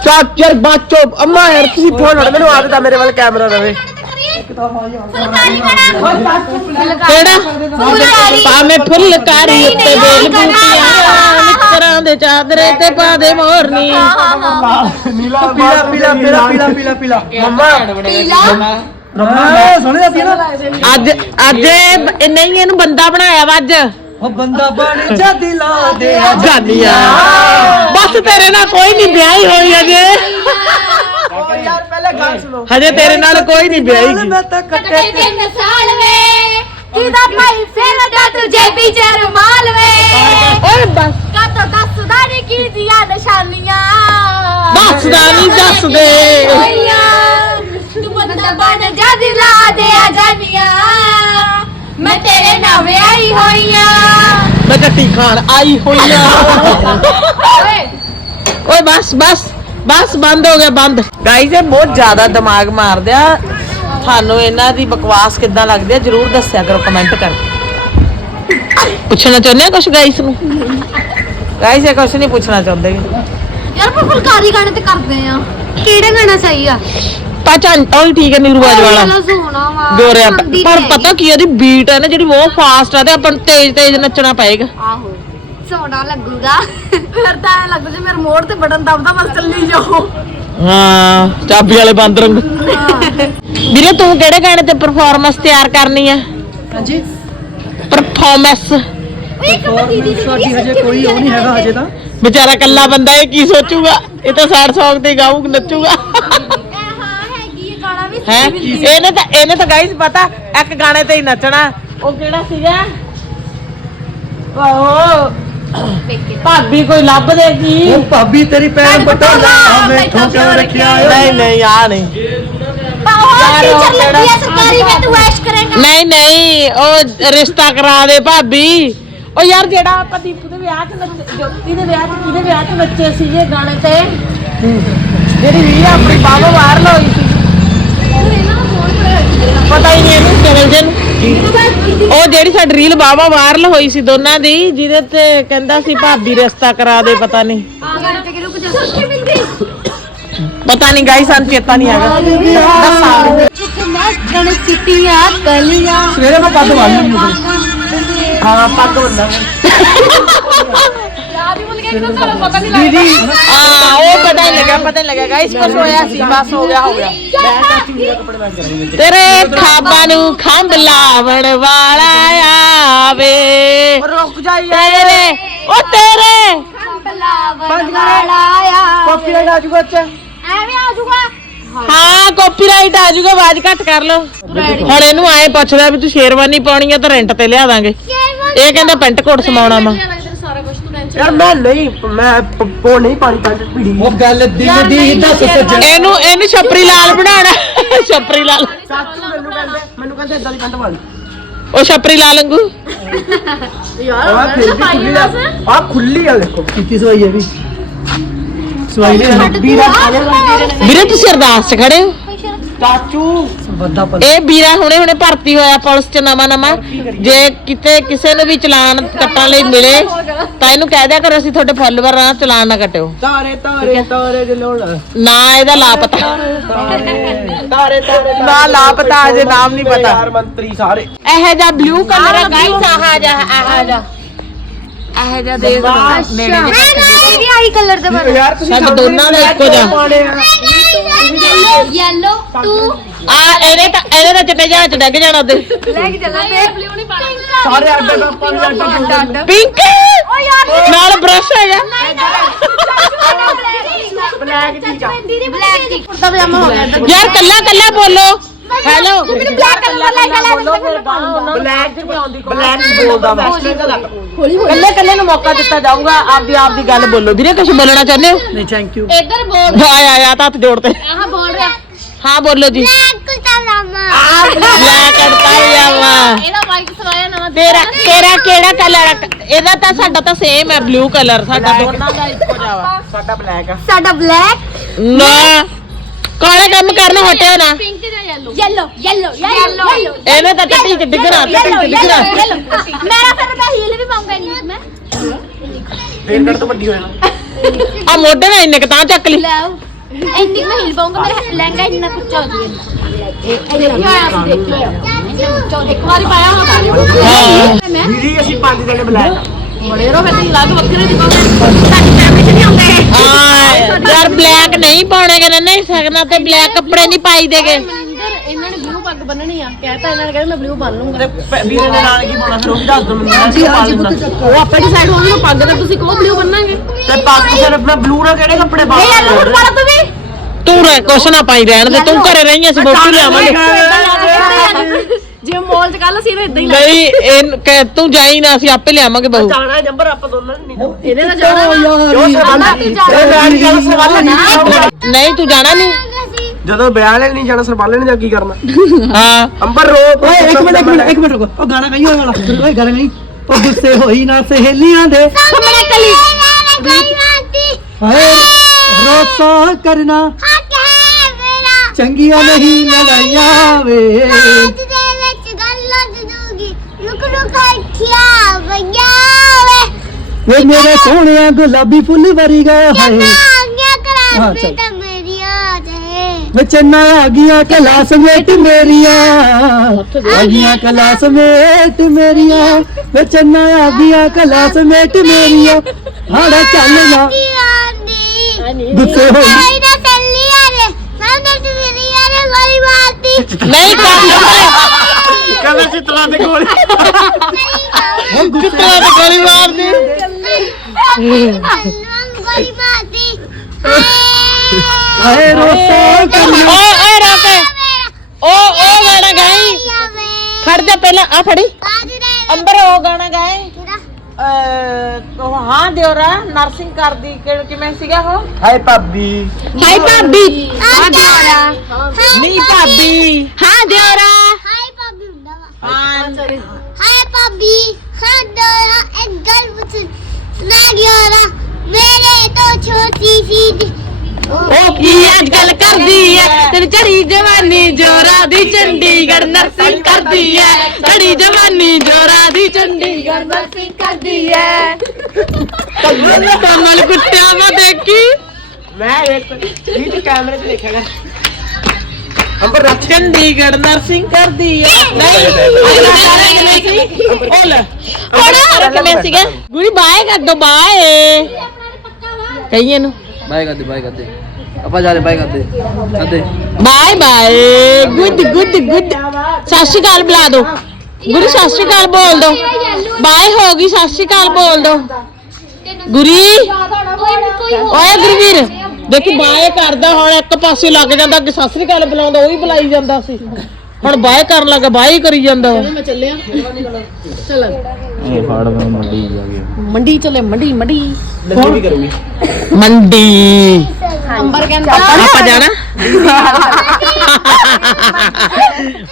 ਚਾਚਰ ਬਾਚੋ ਅੰਮਾ ਯਾਰ ਤੁਸੀਂ ਫੋਨ ਹਟ ਮੈਨੂੰ ਆਦਤ ਆ ਮੇਰੇ ਵੱਲ ਕੈਮਰਾ ਰਵੇ ਫੁਲਕਾਰੀ ਬਣਾ ਕਿਹੜਾ ਭਾਵੇਂ ਫੁੱਲਕਾਰੀ ਉੱਤੇ ਬੇਲ ਬੂਟੀਆਂ ਨਿਕਰਾਂ ਦੇ ਚਾਦਰੇ ਤੇ ਪਾ ਦੇ ਮੋਰਨੀ। ਪੀਲਾ ਪੀਲਾ ਪੀਲਾ ਪੀਲਾ ਪੀਲਾ ਪੀਲਾ ਮੰਮਾ ਹਾਂ। ਸੋਹਣੇ ਦਾ ਪੀਲਾ। ਅੱਜ ਅੱਜ ਇਹ ਨਹੀਂ ਇਹਨੂੰ ਬੰਦਾ ਬਣਾਇਆ ਵਾ ਅੱਜ। ਉਹ ਬੰਦਾ ਬਣ ਜਾ ਦਿਲਾਂ ਦੇ ਜਾਨੀਆਂ ਬਸ ਤੇਰੇ ਨਾਲ ਕੋਈ ਨਹੀਂ ਵਿਆਹੀ ਹੋਈ ਅਜੇ। ਯਾਰ ਪਹਿਲੇ ਗੱਲ ਸੁਣੋ। ਹਜੇ ਤੇਰੇ ਨਾਲ ਕੋਈ ਨਹੀਂ ਵਿਆਹੀ ਗੀ। ਮੈਂ ਤਾਂ ਕੱਟੇ ਤੇ ਤਿੰਨ ਸਾਲ ਵੇ ਕਿਦਾ ਭਾਈ ਫੇਰਦਾ ਤੂੰ ਜੇਬੀ ਚ ਰੁਮਾਲ ਵੇ। ਓਏ ਬਸ। ਕਾਤੋਂ ਦੱਸਦਾ ਨੀ ਕੀ ਦੀਆਂ ਨਿਸ਼ਾਨੀਆਂ। ਦੱਸਦਾ ਨਹੀਂ ਦੱਸਦੇ। ਓਇਆ ਤੂੰ ਬੰਦਾ ਬਣ ਜਾ ਦਿਲਾ ਦੇ ਆ ਜਾਨੀਆਂ। ਮੈਂ ਤੇਰੇ ਨਾਲ ਵਿਆਹੀ ਹੋਈਆਂ। ਮੈਂ ਕੱਟੀ ਖਾਨ ਆਈ ਹੋਈਆਂ। ਓਏ। ਓਏ ਬਸ ਬਸ। ਬਸ ਬੰਦ ਹੋ ਗਿਆ ਬੰਦ। ਗਾਈਜ਼ ਇਹ ਬਹੁਤ ਜ਼ਿਆਦਾ ਦਿਮਾਗ ਮਾਰਦੇ ਆ। ਤੁਹਾਨੂੰ ਇਹਨਾਂ ਦੀ ਬਕਵਾਸ ਕਿੱਦਾਂ ਲੱਗਦੀ ਆ ਜਰੂਰ ਦੱਸਿਆ ਕਰੋ ਕਮੈਂਟ ਕਰਕੇ। ਪੁੱਛਣਾ ਚਾਹੁੰਦੇ ਆ ਕੁਝ ਗਾਈਸ ਨੂੰ? ਗਾਈਸ ਇਹ ਕੁਝ ਨਹੀਂ ਪੁੱਛਣਾ ਚਾਹੁੰਦੇ। ਯਾਰ ਪਰ ਫੁਲਕਾਰੀ ਗਾਣੇ ਤੇ ਕਰਦੇ ਆ। ਕਿਹੜਾ ਗਾਣਾ ਸਹੀ ਆ? ਪਾਚਾ ਉਹ ਠੀਕ ਹੈ ਨੀਰੂ ਵਾਲਾ। ਗੋਰਿਆਂ ਪਰ ਪਤਾ ਕੀ ਆ, ਇਹਦੀ ਬੀਟ ਹੈ ਨਾ ਜਿਹੜੀ ਬਹੁਤ ਫਾਸਟ ਆ ਤੇ ਆਪਾਂ ਤੇਜ਼ ਤੇਜ਼ ਨੱਚਣਾ ਪਏਗਾ। ਆਹੋ। ਸੋਹਣਾ ਲੱਗੂਗਾ। ਫਿਰ ਤਾਂ ਐਂ ਲੱਗਦਾ ਜੇ ਮੇਰੇ ਮੋੜ ਤੇ ਬਟਨ ਦਬਦਾ ਬਸ ਚੱਲੀ ਜਾਓ। ਹਾਂ ਚਾਬੀ ਵਾਲੇ ਬੰਦ ਰੰਗ ਵੀਰੇ ਤੂੰ ਕਿਹੜੇ ਗਾਣੇ ਤੇ ਪਰਫਾਰਮੈਂਸ ਤਿਆਰ ਕਰਨੀ ਆ? ਹਾਂਜੀ। ਪਰਫਾਰਮੈਂਸ ਓਏ ਇੱਕ ਮਿੰਟ ਦੀਦੀ ਦੀ ਸਾਡੀ ਹਜੇ ਕੋਈ ਉਹ ਨਹੀਂ ਹੈਗਾ ਹਜੇ ਤਾਂ। ਵਿਚਾਰਾ ਕੱਲਾ ਬੰਦਾ ਇਹ ਕੀ ਸੋਚੂਗਾ? ਇਹ ਤਾਂ ਸੈਡ Song ਤੇ ਗਾਊ ਨੱਚੂਗਾ। ਹਾਂ ਹੈਗੀ ਇਹ ਗਾਣਾ ਵੀ ਹੈ? ਇਹਨੇ ਤਾਂ ਇਹਨੇ ਤਾਂ ਗਾਈਸ ਪਤਾ ਇੱਕ ਗਾਣੇ ਤੇ ਹੀ ਨੱਚਣਾ। ਉਹ ਕਿਹੜਾ ਸੀਗਾ? ਭਾਬੀ ਕੋਈ ਲੱਭ ਦੇਗੀ ਉਹ ਭਾਬੀ ਤੇਰੀ ਪੈਰ ਪਟੋਲਾ ਮੈਥੋਂ ਕਿਉਂ ਰੱਖਿਆ ਓਏ ਨਹੀਂ ਨਹੀਂ ਆ ਨਹੀਂ। ਯਾਰ ਉਹ ਟੀਚਰ ਕਿਹੜਾ ਲੱਗੀ ਆ ਸਰਕਾਰੀ ਵਿੱਚ ਤੂੰ ਐਸ਼ ਕਰੇਗਾ। ਨਹੀਂ ਨਹੀਂ ਉਹ ਰਿਸ਼ਤਾ ਕਰਾ ਦੇ ਭਾਬੀ। ਉਹ ਯਾਰ ਜਿਹੜਾ ਆਪਾਂ ਦੀਪੂ ਦੇ ਵਿਆਹ 'ਚ ਨੱਚੇ ਜੋਤੀ ਦੇ ਵਿਆਹ 'ਚ ਕਿਹਦੇ ਵਿਆਹ 'ਚ ਨੱਚੇ ਸੀਗੇ ਗਾਣੇ ਤੇ। ਜਿਹੜੀ ਵੀ ਆਪਣੀ ਬਾਬਾ ਵਾਇਰਲ ਹੋਈ ਸੀ। ਪਤਾ ਹੀ ਨਹੀਂ ਇਹਨੂੰ ਚੈਨਲ ਦੇ ਨੂੰ। ਉਹ ਜਿਹੜੀ ਸਾਡੀ ਰੀਲ ਬਾਬਾ ਵਾਇਰਲ ਹੋਈ ਸੀ ਦੋਨਾਂ ਦੀ ਜਿਹਦੇ ਤੇ ਕਹਿੰਦਾ ਸੀ ਭਾਬੀ ਰਿਸ਼ਤਾ ਕਰਾ ਦੇ ਪਤਾ ਨਹੀਂ। ਪਤਾ ਨਹੀਂ ਗਾਈ ਸਾਨੂੰ ਚੇਤਾ ਨਹੀਂ ਕਲੀਆਂ ਸਵੇਰੇ ਮੈਂ ਕੱਦ ਵਾਲੀ ਨਹੀਂ ਹਾਂ ਪੱਗ ਬੰਦਾ ਦੀਦੀ ਆ ਉਹ ਪਤਾ ਨਹੀਂ ਲੱਗਾ ਪਤਾ ਨਹੀਂ ਲੱਗਾ ਗਾਇਸ ਕੁਝ ਹੋਇਆ ਸੀ ਬਸ ਹੋ ਗਿਆ ਹੋ ਗਿਆ। ਤੇਰੇ ਖਾਬਾਂ ਨੂੰ ਖੰਭ ਲਾਵਣ ਵਾਲਾ ਆਵੇ। ਰੁਕ ਜਾ ਤੇਰੇ ਉਹ ਤੇਰੇ। ਕਾਪੀਰਾਈਟ ਆ ਜੂਗਾ ਅੱਛਾ ਐਵੇਂ ਆ ਜਾਊਗਾ ਹਾਂ ਕਾਪੀਰਾਈਟ ਆ ਜਾਊਗਾ ਆਵਾਜ਼ ਘੱਟ ਕਰ ਲਓ। ਹੁਣ ਇਹਨੂੰ ਆਏ ਪੁੱਛਦਾ ਵੀ ਤੂੰ ਸ਼ੇਰਵਾਨੀ ਪਾਉਣੀ ਆ ਤਾਂ ਰੈਂਟ ਤੇ ਲਿਆ ਦਾਂਗੇ। ਇਹ ਕਹਿੰਦਾ ਪੈਂਟ ਕੋਟ ਸਮਾਉਣਾ ਵਾ ਯਾਰ ਮੈਂ ਨਹੀਂ ਮੈਂ ਪ- ਪੋ ਨਹੀਂ ਪਾਣੀ ਪੈਂਟ ਪੀੜੀ ਉਹ ਗੱਲ ਦਿਲ ਦੀ ਦੱਸ ਸੱਜਣ। ਇਹਨੂੰ ਇਹਨੂੰ ਛਪਰੀ ਲਾਲ ਬਣਾਉਣਾ। ਛਪਰੀ ਲਾਲ। ਚਾਚੂ ਮੈਨੂੰ ਕਹਿੰਦੇ ਮੈਨੂੰ ਕਹਿੰਦੇ ਇਦਾਂ ਦੀ ਪੈਂਟ ਪਾ ਲਈ ਉਹ ਛਪਰੀ ਲਾਲ ਵਾਂਗੂ। ਆ ਫਿਰ ਵੀ ਖੁੱਲੀ ਆ। ਆ ਖੁੱਲੀ ਆ ਦੇਖੋ। ਕਿੱਤੀ ਸਵਾਈ ਹੈ ਵੀ। ਸਵਾਈ ਨਹੀਂ ਵੀਰਾ ਵੀਰੇ ਤੁਸੀਂ ਅਰਦਾਸ 'ਚ ਖੜੇ ਹੋ? ਚਾਚੂ। ਵੱਡਾ ਪਰ ਇਹ ਵੀਰਾ ਹੁਣੇ ਹੁਣੇ ਭਰਤੀ ਹੋਇਆ ਪੁਲਿਸ 'ਚ ਨਵਾਂ ਨਵਾਂ। ਜੇ ਕਿਤੇ ਕਿਸੇ ਨੂੰ ਵੀ ਚਲਾਨ ਕੱਟਣ ਲਈ ਮਿਲੇ ਤਾਂ ਇਹਨੂੰ ਕਹਿ ਦਿਆ ਕਰੋ ਅਸੀਂ ਤੁਹਾਡੇ ਫਾਲੋਅਰ ਆ ਚਲਾਨ ਨਾ ਕੱਟਿਓ। ਤਾਰੇ ਤਾਰੇ ਤਾਰੇ ਦੇ ਲੋੜ। ਨਾ ਇਹਦਾ ਲਾਪਤਾ। ਤਾਰੇ ਤਾਰੇ ਨਾ ਲਾਪਤਾ ਅਜੇ ਨਾਮ ਨਹੀਂ ਪਤਾ। ਯਾਰ ਮੰਤਰੀ ਸਾਰੇ। ਇਹ ਜਿਹਾ ਬਲੂ ਕਲਰ ਹੈ ਗਾਈਸ ਆਹ ਜਾ ਆਹ ਜਾ ਇਹ ਜਿਹਾ ਦੇਖ ਲਓ। ਨੇੜੇ ਮੈਂ ਨਾ ਇਹ ਵੀ ਆਹੀ ਕਲਰ ਦੇ ਬਣ ਯਾਰ ਤੁਸੀਂ ਸਾਡੇ ਦੋਨਾਂ ਦਾ ਇੱਕੋ ਜਿਹਾ। ਆ ਯੈਲੋ ਤੂੰ ਆ ਇਹਨੇ ਤਾਂ ਇਹਨੇ ਤਾਂ ਚਿੱਟੇ ਜਹਾਜ਼ 'ਚ ਡਿੱਗ ਜਾਣਾ ਤੇ ਲੈ ਕੇ ਚੱਲਾਂ ਤੇ ਬਲੂ ਨਹੀਂ ਪਾਣਾ ਸਾਰੇ ਅੱਡ ਅੱਡ ਪਾਣੀ ਅੱਡ ਅੱਡ ਪਿੰਕ ਓ ਯਾਰ ਨਾਲ ਬ੍ਰਸ਼ ਹੈਗਾ ਬਲੈਕ ਆ ਬਲੈਕ ਠੀਕ ਕੁੜਤਾ ਪਜਾਮਾ ਹੋ ਗਿਆ ਯਾਰ ਕੱਲਾ ਕੱਲਾ ਬੋਲੋ ਹੈਲੋ ਬਲੈਕ ਕਲਰ ਲੈ ਕੇ ਲੈ ਬਲੈਕ ਚ ਬਲੈਕ ਬੋਲਦਾ ਮੈਂ ਕੱਲੇ ਕੱਲੇ ਨੂੰ ਮੌਕਾ ਦਿੱਤਾ ਜਾਊਗਾ। ਆਪਦੀ ਆਪਦੀ ਗੱਲ ਬੋਲੋ। ਵੀਰੇ ਕੁਝ ਬੋਲਣਾ ਚਾਹੁੰਦੇ ਹੋ? ਨਹੀਂ ਥੈਂਕ ਯੂ ਇੱਧਰ ਬੋਲ। ਆਇਆ ਆਇਆ ਤਾਂ ਹੱਥ ਜੋੜ ਤੇ। ਆਹ ਬੋਲ ਰਿਹਾ। ਹਾਂ ਬੋਲੋ ਜੀ। ਕੁੱਤਾ ਲਾਮਾ ਲੈ ਕਰਤਾ ਜਾਵਾ ਇਹਦਾ ਵਾਈਟ ਸਵਾਇਆ ਨਵਾਂ। ਤੇਰਾ ਤੇਰਾ ਕਿਹੜਾ ਕਲਰ ਇਹਦਾ ਤਾਂ ਸਾਡਾ ਤਾਂ ਸੇਮ ਹੈ ਬਲੂ ਕਲਰ ਸਾਡਾ ਦੋਨਾਂ ਦਾ ਇੱਕੋ ਜਾਵਾ ਸਾਡਾ ਬਲੈਕ ਆ। ਸਾਡਾ ਬਲੈਕ ਨਾ। ਕਾਲੇ ਕੰਮ ਕਰਨ ਹਟਿਆ ਨਾ। ਪਿੰਕ ਤੇ yellow yellow yellow yellow yellow ਇਹਨੇ ਤਾਂ ਟੱਟੀ ਚ ਡਿੱਗਣਾ ਟੱਟੀ ਚ ਡਿੱਗਣਾ ਮੇਰਾ ਫਿਰ ਮੈਂ ਹੀਲ ਵੀ ਪਾਉਂਗਾ ਇੰਗਲਿਸ਼ ਮੈਂ। ਫੇਰ ਕੱਢ ਤੋਂ ਵੱਡੀ ਹੋ ਜਾਣਾ। ਆ ਮੋਢੇ ਨਾਲ ਇੰਨੇ ਕੁ ਤਾਂ ਚੱਕ ਲਈ। ਲਾਓ ਇੰਨੀ ਮੈਂ ਹੀਲ ਪਾਉਂਗਾ ਮੇਰਾ ਲਹਿੰਗਾ ਇੰਨਾ ਕੁ ਹੋ ਜਾਊਗਾ ਇੱਕ ਵਾਰੀ ਪਾਇਆ ਹੋਣਾ ਹਾਂ। ਦੀਦੀ ਅਸੀਂ ਪੰਜ ਜਣੇ ਬਲੈਕ ਬੜੇ ਰੋ ਫਿਰ ਲੱਗ ਵੱਖਰੇ ਦੀ ਹਾਂ ਯਾਰ ਬਲੈਕ ਨਹੀਂ ਪਾਉਣੇ ਕਿ ਨਹੀਂ ਸਕਣਾ ਤੇ ਬਲੈਕ ਕੱਪੜੇ ਨਹੀਂ ਪਾਈ ਦੇਗੇ ਮਨਿੰਦਰ ਇਹਨਾਂ ਨੇ ਬਲੂ ਪੱਗ ਬੰਨਣੀ ਆ। ਕਹਿਤਾ ਇਹਨਾਂ ਨੇ ਕਹਿੰਦੇ ਮੈਂ ਬਲੂ ਬੰਨ ਲੂੰਗਾ। ਵੀਰੇ ਦੇ ਨਾਲ ਕੀ ਪਾਉਣਾ ਫਿਰ ਉਹ ਵੀ ਦੱਸ ਦੋ ਮੈਨੂੰ। ਹਾਂਜੀ ਹਾਂਜੀ ਪੁੱਤ ਚੱਕ। ਉਹ ਆਪੇ ਡਿਸਾਈਡ ਹੋਣਗੇ ਪੱਗ ਤੇ ਤੁਸੀਂ ਕਹੋ ਬਲੂ ਬੰਨਾਂਗੇ। ਤੇ ਪੱਗ ਫਿਰ ਆਪਣਾ ਬਲੂ ਨਾਲ ਕਿਹੜੇ ਕੱਪੜੇ ਪਾ ਤੂੰ ਵੀ। ਤੂੰ ਰਹਿ ਕੁਛ ਨਾ ਪਾਈ ਰਹਿਣ ਦੇ ਤੂੰ ਘਰੇ ਰਹੀ ਅਸੀਂ ਬੋਟੀ ਲਿਆਵਾਂਗੇ। ਜੇ ਮੋਲ ਚ ਕੱਲ ਸੀ ਇਹਨੇ ਇਦਾਂ ਹੀ ਨਹੀਂ ਇਹ ਕਹਿ- ਤੂੰ ਜਾਈ ਨਾ ਅਸੀਂ ਆਪੇ ਲਿਆਵਾਂਗੇ ਬਹੂ। ਜਾਣਾ ਜੰਬਰ ਆਪਾਂ ਦੋਨਾਂ ਨੇ ਨਹੀਂ ਇਹਨੇ ਨਾ। ਜਾਣਾ। ਯਾਰ ਨਹੀਂ ਤੂੰ ਜਾਣਾ ਨਹੀਂ ਜਦੋਂ ਵਿਆਹ ਵਾਲੇ ਨਹੀਂ ਜਾਣਾ ਸਰਬਾਲੇ ਨੇ ਜਾ ਕੀ ਕਰਨਾ? ਹਾਂ। ਅੰਬਰ ਰੋ ਓਏ ਇੱਕ ਮਿੰਟ ਇੱਕ ਮਿੰਟ ਇੱਕ ਮਿੰਟ ਰੁਕੋ। ਉਹ ਗਾਣਾ ਗਾਈ ਹੋਏ ਵਾਲਾ। ਓਏ ਗਾਣਾ ਗਾਈ ਉਹ ਗੁੱਸੇ ਹੋਈ ਨਾ ਸਹੇਲੀਆਂ ਦੇ। ਸਾਹਮਣੇ ਕਲੀ। ਕੋਈ ਮਾਤੀ ਹਾਏ ਰੋਸਾ ਕਰਨਾ। ਹੱਕ ਹੈ ਮੇਰਾ ਚੰਗੀਆਂ ਨਹੀਂ ਲੜਾਈਆਂ ਵੇ। ਰਾਤ ਦੇ ਵਿੱਚ ਗੱਲ ਜਦੂਗੀ ਲੁਕ ਲੁਕ ਅੱਖਿਆ ਵਈਆ ਵੇ ਵੇ ਮੇਰੇ ਸੋਹਣਿਆ ਗੁਲਾਬੀ ਫੁੱਲ ਵਰਗਾ ਹਾਏ। ਹਾਂ, ਦੇ ਚੱਲ। ਤਾਂ ਮੇਰੀਆਂ ਦੇ ਵੇ ਚੰਨਾ ਆ ਗਿਆ ਕਲਾਸ ਮੇਟ ਮੇਰੀਆਂ। ਆ ਗਿਆ ਕਲਾਸ ਮੇਟ ਮੇਰੀਆਂ। ਵੇ ਚੰਨਾ ਆ ਗਿਆ ਕਲਾਸ ਮੇਟ ਮੇਰੀਆਂ। ਹਾੜਾ ਚੱਲ ਆਂਦੀ ਗੁੱਸੇ ਹੋਈ। ਗੋਲੀ ਨਹੀਂ ਕਰ ਕਹਿੰਦਾ ਸੀ ਤਲਾ ਦੇ ਕੋਲ ਗੁੱਸੇ ਕਿਤਨਾ ਤੇ ਗੋਲੀ ਮਾਰਦੀ। ਗੋਲੀ ਹਾਏ ਰੋਸਾ ਕਰਨਾ। ਓਏ ਓਏ ਰੋਕੇ ਓ ਓ ਗਾਣਾ ਗਾਈ। ਖੜ ਜਾ ਪਹਿਲਾਂ ਆ ਫੜੀ। ਅੰਬਰ ਉਹ ਗਾਣਾ ਗਾਏ ਅਹ, ਉਹ ਹਾਂ ਦਿਓਰਾ ਨਰਸਿੰਗ ਕਰਦੀ ਕਿ- ਕਿਵੇਂ ਸੀਗਾ ਉਹ? ਹਾਏ ਭਾਬੀ। ਹਾਈ ਭਾਬੀ। ਹਾਂ ਦਿਓਰਾ। ਨਹੀਂ ਭਾਬੀ। ਹਾਂ ਦਿਓਰਾ। ਹਾਏ ਭਾਬੀ ਹੁੰਦਾ ਵਾ। ਹਾਂ। ਹਾਏ ਭਾਬੀ। ਹਾਂ ਦਿਓਰਾ। ਇੱਕ ਗੱਲ ਪੁੱਛ। ਮੈਂ ਦਿਓਰਾ। ਮੇਰੇ ਤੋਂ ਛੋਟੀ ਸੀ। ਦੀ ਉਹ ਕੀ ਅੱਜ ਕੱਲ ਕਰਦੀ ਐ? ਤੇਰੀ ਚੜੀ ਜਵਾਨੀ ਜੋਰਾ ਦੀ ਚੰਡੀਗੜ੍ਹ ਨਰਸਿੰਗ ਕਰਦੀ ਐ। ਚੜੀ ਜਵਾਨੀ ਜੋਰਾ ਦੀ ਚੰਡੀਗੜ੍ਹ ਨਰਸਿੰਗ ਕਰਦੀ ਐ। ਕਮਲ ਕੁੱਤਿਆਂ ਵਾ ਦੇਖੀ। ਮੈਂ ਇੱਕ ਜੀ ਤੇ ਕੈਮਰੇ 'ਚ ਦੇਖਿਆ ਅੰਬਰ ਰੱਖ। ਚੰਡੀਗੜ੍ਹ ਨਰਸਿੰਗ ਕਰਦੀ ਐ। ਨਹੀਂ। ਉਹ ਲੈ। ਕਿਵੇਂ ਸੀਗਾ? ਗੁਰੀ ਬਾਏ ਕਰ ਦੋ ਬਾਏ। ਕਹੀਏ ਨੂੰ ਬਾਏ ਕਰਦੇ ਬਾਏ ਕਰਦੇ। ਆਪਾਂ ਜਾ ਰਹੇ, ਬਾਏ ਕਰਦੇ। ਕਰਦੇ। Bye bye. Good good good. ਸਤਿ ਸ਼੍ਰੀ ਅਕਾਲ, ਬੁਲਾ ਦੋ। ਗੁਰੂ, ਸਤਿ ਸ਼੍ਰੀ ਅਕਾਲ, ਬੋਲ ਦੋ। ਬਾਏ ਹੋ ਗਈ, ਸਤਿ ਸ਼੍ਰੀ ਅਕਾਲ, ਬੋਲ ਦੋ। ਗੁਰੀ। ਓਏ, ਗੁਰਵੀਰ। ਦੇਖੀ, ਬਾਏ ਕਰਦਾ ਹੁਣ, ਇੱਕ ਪਾਸੇ ਲੱਗ ਜਾਂਦਾ ਕਿ ਸਤਿ ਸ਼੍ਰੀ ਅਕਾਲ ਬੁਲਾਉਂਦਾ, ਉਹ ਹੀ ਬੁਲਾਈ ਜਾਂਦਾ ਸੀ। ਹੁਣ ਬਾਏ ਕਰਨ ਲੱਗਾ ਬਾਏ ਕਰੀ ਜਾਂਦਾ ਵਾ। ਮੈਂ ਚੱਲਿਆ। ਚੱਲ। ਇਹ ਫਾੜ ਮੈਂ ਮੰਡੀ ਜਾ ਕੇ। ਮੰਡੀ ਚੱਲੇ ਮੰਡੀ ਮੰਡੀ। ਲੱਗੀ ਵੀ ਕਰੂਗੀ। ਮੰਡੀ। ਅੰਬਰ ਕਹਿੰਦਾ ਆਪਾਂ ਜਾਣਾ?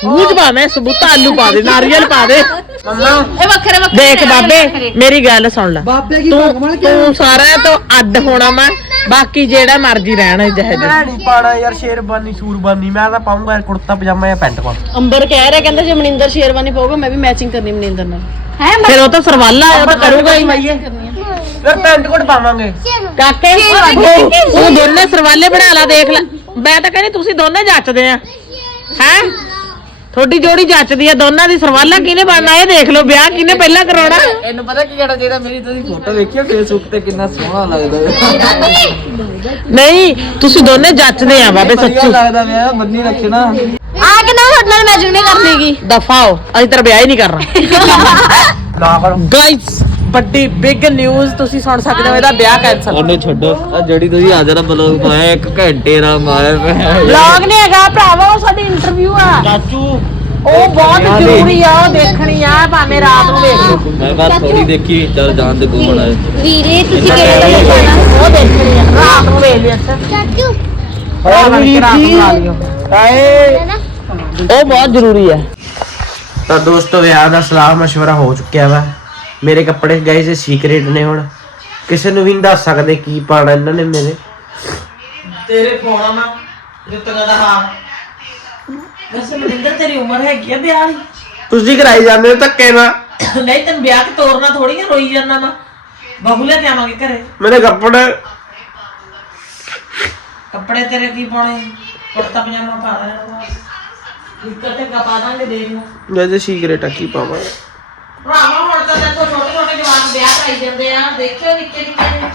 ਮੂੰਹ ਚ ਪਾਵੇਂ ਸਬੂਤਾ ਆਲੂ ਪਾ ਦੇ ਨਾਰੀਅਲ ਪਾ ਦੇ। ਇਹ ਵੱਖਰੇ ਵੱਖਰੇ ਦੇਖ ਬਾਬੇ ਮੇਰੀ ਗੱਲ ਸੁਣ ਲੈ। ਬਾਬੇ ਕੀ ਤੂੰ ਭਗਵਾਨ ਕੀ ਤੂੰ ਸਾਰਿਆਂ ਤੋਂ ਅੱਡ ਹੋਣਾ ਮੈਂ ਬਾਕੀ ਜਿਹੜਾ ਮਰਜ਼ੀ ਰਹਿਣਾ ਜਿਹੇ ਮੈਂ ਨਹੀਂ ਪਾਣਾ ਯਾਰ ਸ਼ੇਰਬਾਨੀ ਸੂਰਬਾਨੀ ਮੈਂ ਤਾਂ ਪਾਉਂਗਾ ਯਾਰ ਕੁੜਤਾ ਪਜਾਮਾ ਜਾਂ ਪੈਂਟ ਪਾ ਅੰਬਰ ਕਹਿ ਰਿਹਾ ਕਹਿੰਦਾ ਜੇ ਮਨਿੰਦਰ ਸ਼ੇਰਵਾਨੀ ਪਾਊਗਾ ਮੈਂ ਵੀ ਮੈਚਿੰਗ ਕਰਨੀ ਮਨਿੰਦਰ ਨਾਲ। ਫਿਰ ਉਹ ਤਾਂ ਸਰਵਾਲਾ ਆ ਉਹ ਤਾਂ ਕਰੂਗਾ ਹੀ ਫਿਰ ਪੈਂਟ ਕੋਟ ਪਾਵਾਂਗੇ। ਕਾਕੇ ਉਹ ਉਹ ਦੋਨੇ ਸਰਵਾਲੇ ਬਣਾ ਲਾ ਦੇਖ ਲੈ। ਮੈਂ ਤਾਂ ਕਹਿੰਦੀ ਤੁਸੀਂ ਦੋਨੇ ਜੱਚਦੇ ਆ। ਹੈ? ਤੁਹਾਡੀ ਜੋੜੀ ਜੱਚਦੀ ਆ ਦੋਨਾਂ ਦੀ ਸਰਵਾਲਾ ਕਿਹਨੇ ਬਣਨਾ ਇਹ ਦੇਖ ਲਓ ਵਿਆਹ ਕਿਹਨੇ ਪਹਿਲਾਂ ਕਰਾਉਣਾ? ਇਹਨੂੰ ਪਤਾ ਕੀ ਕਹਿਣਾ ਚਾਹੀਦਾ ਮੇਰੀ ਤੁਸੀਂ ਫੋਟੋ ਵੇਖਿਓ ਫੇਸਬੁੱਕ ਤੇ ਕਿੰਨਾ ਸੋਹਣਾ ਲੱਗਦਾ ਨਹੀਂ ਤੁਸੀਂ ਦੋਨੇ ਜੱਚਦੇ ਆ ਬਾਬੇ ਸੱਚੀ। ਲੱਗਦਾ ਵਿਆਹ ਬੰਨੀ ਰੱਖਣਾ। ਆ ਕੇ ਨਾ ਤੁਹਾਡੇ ਨਾਲ ਮੈਚਿੰਗ ਨਹੀਂ ਕਰਨੀਗੀ ਦਫਾਓ ਅਸੀਂ ਤੇਰਾ ਵਿਆਹ ਹੀ ਨਹੀਂ ਕਰਨਾ। ਨਾ ਕਰੋ ਗਾਇਸ ਵੱਡੀ ਬਿਗ ਨਿਊਜ਼ ਤੁਸੀਂ ਸੁਣ ਸਕਦੇ ਹੋ ਇਹਦਾ ਵਿਆਹ ਕੈਨਸਲ ਉਹਨੂੰ ਛੱਡੋ। ਆ ਜਿਹੜੀ ਤੁਸੀਂ ਹਾਜ਼ਰ ਬਲੌਗ ਪਾਇਆ ਇੱਕ ਘੰਟੇ ਦਾ ਮਾਰਿਆ ਪਿਆ ਵਲੌਗ ਨਹੀਂ ਹੈਗਾ ਭਰਾਵਾ ਉਹ ਸਾਡੀ ਇੰਟਰਵਿਊ ਆ। ਚਾਚੂ। ਉਹ ਬਹੁਤ ਜ਼ਰੂਰੀ ਆ ਉਹ ਦੇਖਣੀ ਆ ਭਾਵੇਂ ਰਾਤ ਨੂੰ ਵੇਖ ਲਓ। ਮੈਂ ਬਾਤ ਥੋੜੀ ਦੇਖੀ ਚੱਲ ਜਾਣ ਦੇ ਕੋਲ ਬਣਾ ਵੀਰੇ ਤੁਸੀਂ ਕਿਹੜੇ ਵੇਲੇ ਜਾਣਾ? ਉਹ ਦੇਖਣੀ ਆ ਰਾਤ ਨੂੰ ਵੇਖ ਲਿਆ ਚਾਚੂ। ਰਾਤ ਨੂੰ ਲਾ ਲਿਓ। ਉਹ ਬਹੁਤ ਜ਼ਰੂਰੀ ਆ। ਤਾਂ ਦੋਸਤੋ ਵਿਆਹ ਦਾ ਸਲਾਹ ਮਸ਼ਵਰਾ ਹੋ ਚੁੱਕਿਆ ਵਾ। ਮੇਰੇ ਕੱਪੜੇ ਗਏ ਸੀ ਸੀਕ੍ਰੀਟ ਨੇ ਹੁਣ। ਕਿਸੇ ਨੂੰ ਵੀ ਨਹੀਂ ਦੱਸ ਸਕਦੇ ਕੀ ਪਾਣਾ ਇਹਨਾਂ ਨੇ ਮੇਰੇ। ਤੇਰੇ ਪਾਉਣਾ ਮੈਂ ਜੁੱਤੀਆਂ ਦਾ ਹਾਰ। ਵੈਸੇ ਮਨਿੰਦਰ ਤੇਰੀ ਉਮਰ ਹੈਗੀ ਆ ਵਿਆਹ ਦੀ। ਤੁਸੀਂ ਕਰਾਈ ਜਾਂਦੇ ਹੋ ਧੱਕੇ ਨਾਲ। ਨਹੀਂ ਤੈਨੂੰ ਵਿਆਹ ਕੇ ਤੋਰਨਾ ਥੋੜੀ ਆ ਰੋਈ ਜਾਂਦਾ ਮੈਂ। ਬਹੂ ਲੈ ਕੇ ਆਵਾਂਗੇ ਘਰੇ। ਮੇਰੇ ਕੱਪੜੇ। ਕੱਪੜੇ ਤੇਰੇ ਕੀ ਪਾਉਣੇ? ਕੁੜਤਾ ਪਜਾਮਾ ਪਾ ਲੈਣਾ ਇੱਕਰ ਤੇ ਕਪਾ ਦਾਂਗੇ ਦੇਖ ਜੈਸੇ ਸੀਕ੍ਰੀਟ ਆ ਕੀ ਪਾਵਾਂ? ਭਰਾਵਾ ਹੁਣ ਤਾਂ ਦੇਖੋ ਛੋਟੇ ਛੋਟੇ ਜਵਾਨ ਵਿਆਹ ਕਰਾਈ ਜਾਂਦੇ ਆ। ਦੇਖਿਓ ਨਿੱਕੇ ਨਿੱਕੇ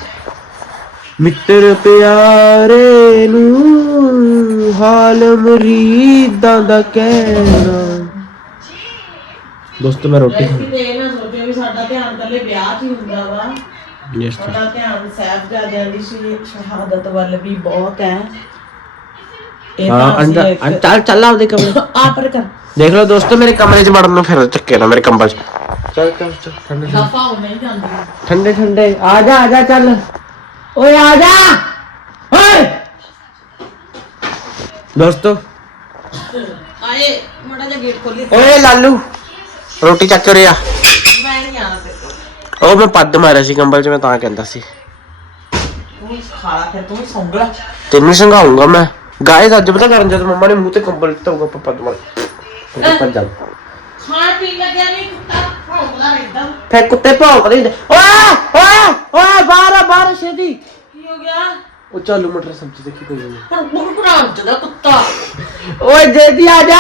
ਮਿੱਤਰ ਪਿਆਰੇ ਨੂੰ ਹਾਲ ਮਰੀਦਾਂ ਦਾ ਕਹਿਣਾ। ਦੋਸਤੋ ਮੈਂ ਰੋਟੀ ਵੈਸੇ ਤੇ ਇਹ ਨਾ ਸੋਚਿਓ ਵੀ ਸਾਡਾ ਧਿਆਨ ਕੱਲੇ ਵਿਆਹ 'ਚ ਹੀ ਹੁੰਦਾ ਵਾ। ਯੈਸ ਸਾਡਾ ਧਿਆਨ ਸਾਹਿਬਜ਼ਾਦਿਆਂ ਦੀ ਸ਼ਹੀ- ਸ਼ਹਾਦਤ ਵੱਲ ਵੀ ਬਹੁਤ ਹੈ। ਇਹ ਹਾਂ ਤਾਂ ਅਸੀਂ ਅੰਦਰ ਇੱਕ- ਚੱਲ ਚੱਲ ਆਪਦੇ ਕਮਰੇ ਆ ਪਰ ਕਰ ਦੇਖ ਲਓ ਦੋਸਤੋ ਮੇਰੇ ਕਮਰੇ 'ਚ ਵੜਨ ਨੂੰ ਫਿਰ ਚੱਕੇ ਨਾ ਮੇਰੇ ਕੰਬਲ 'ਚ। ਚੱਲ ਚੱਲ ਚੱਲ ਠੰਡੇ ਦਫਾ ਹੋ ਨਹੀਂ ਜਾਂਦੀ ਠੰਡੇ ਠੰਡੇ। ਆ ਜਾ ਆ ਜਾ ਚੱਲ। ਓਏ ਆ ਜਾ। ਓਏ! ਦੋਸਤੋ। ਆਏ ਮੜਾ ਜਿਹਾ ਗੇਟ ਖੋਲੀ ਓਏ ਲਾਲੂ। ਰੋਟੀ ਚੱਕ ਕੇ ਰਿਆ ਮੈਂ ਨਹੀਂ ਆਣਾ ਤੇ। ਉਹ ਮੈਂ ਪੱਦ ਮਾਰਿਆ ਸੀ ਕੰਬਲ 'ਚ ਮੈਂ ਤਾਂ ਕਹਿੰਦਾ ਸੀ। ਤੂੰ ਖਾਲਾ ਫਿਰ ਤੂੰ ਸੌਂਗਲਾ ਤੈਨੂੰ ਸੰਘਾਉਂਗਾ ਮੈਂ। ਗਾਇਸ ਅੱਜ ਪਤਾ ਕਰਨ ਜਦ ਮੰਮਾ ਨੇ ਮੂੰਹ ਤੇ ਕੰਬਲ ਦਿੱਤਾ ਹੋਊਗਾ ਪਪਾ ਤੁਮਾਰ ਪੱਜ ਜਾ ਖਾਣ ਪੀਣ ਲੱਗਿਆ ਨਹੀਂ ਰਹਿੰਦਾ ਫੇ ਕੁੱਤੇ ਭੌਂਕਦੇ ਹੁੰਦੇ। ਓਏ ਓਏ ਓਏ ਬਾਹਰ ਆ ਬਾਹਰ ਆ, ਛੇਤੀ। ਕੀ ਹੋ ਗਿਆ? ਉਹ ਚਾਲੂ ਮਟਰ ਸਬਜ਼ੀ ਦੇਖੀ ਕੋਈ ਨਹੀਂ। ਹੁਣ ਬੁਰ ਬਰਾਮ ਦਾ ਕੁੱਤਾ। ਓਏ ਜੇਦੀ ਆ ਜਾ।